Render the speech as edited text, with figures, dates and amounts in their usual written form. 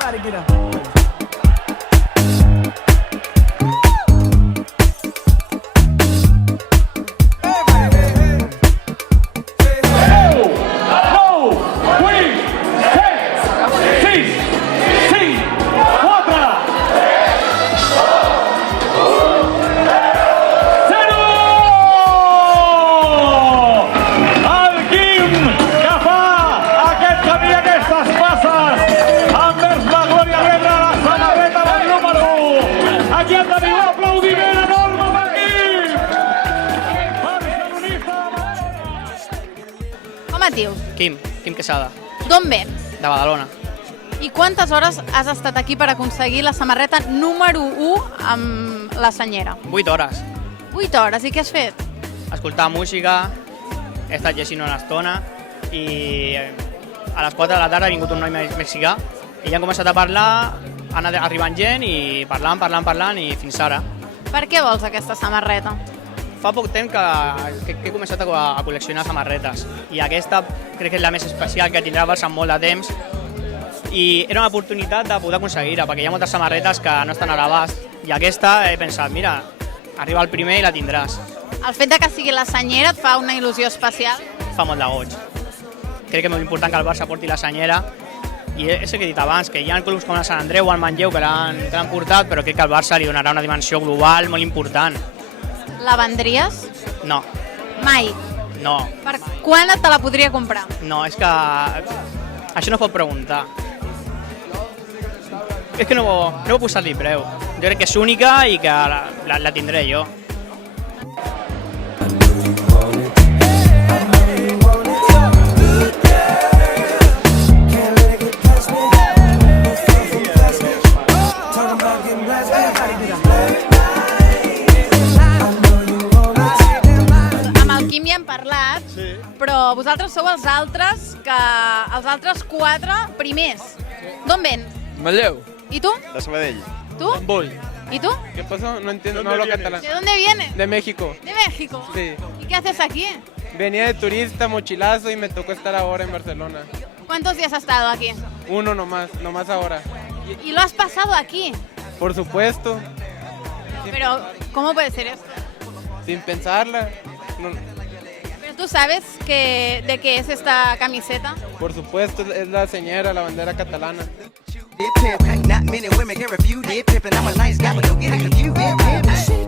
Mariquina. Aquí han tenido un aplaudiment enorme per Quim! Com et dius? Quim Quesada, D'on vens? de Badalona. I quantes hores has estat aquí per aconseguir la samarreta número 1 amb la senyera? 8 hores. 8 hores, i què has fet? Escoltar música, he estat llegint una estona i a les 4 de la tarda ha vingut un noi mexicà i ja hem començat a parlar, ha anat arribant gent i parlant i fins ara. Per què vols aquesta samarreta? Fa poc temps que he començat a col·leccionar samarretes i aquesta crec que és la més especial que tindrà Barça en molt de temps i era una oportunitat de poder aconseguir-la perquè hi ha moltes samarretes que no estan a l'abast i aquesta he pensat, mira, arriba el primer i la tindràs. El fet de que sigui la senyera et fa una il·lusió especial? Fa molt de goig. Crec que és molt important que el Barça porti la senyera i és el que he dit abans, que hi ha clubs com el Sant Andreu o el Manlleu que l'han portat, però crec que el Barça li donarà una dimensió global molt important. La vendries? No, Mai. no, Per quan te la podria comprar? no, és que això no es pot preguntar. És que no puc posar-li preu. Jo crec que és única i que la tindré jo. Amb el Quim ja hem parlat, però vosaltres sou els altres 4 primers. D'on vens? Manlleu, ¿Y tú? De Sabadell. ¿Tú? voy. ¿Y tú? ¿Qué pasó? No entiendo, no hablo catalán. ¿De dónde vienes? De México. De México. Sí. ¿Y qué haces aquí? Venía de turista, mochilazo y me tocó estar ahora en Barcelona. ¿Cuántos días has estado aquí? Uno nomás ahora. ¿Y lo has pasado aquí? Por supuesto, Pero, ¿cómo puede ser esto? sin pensarla. Pero tú sabes de qué es esta camiseta. Por supuesto, es la señora, la bandera catalana. Not many women can refute it. Pimpin', I'm a nice guy, but don't get it confused.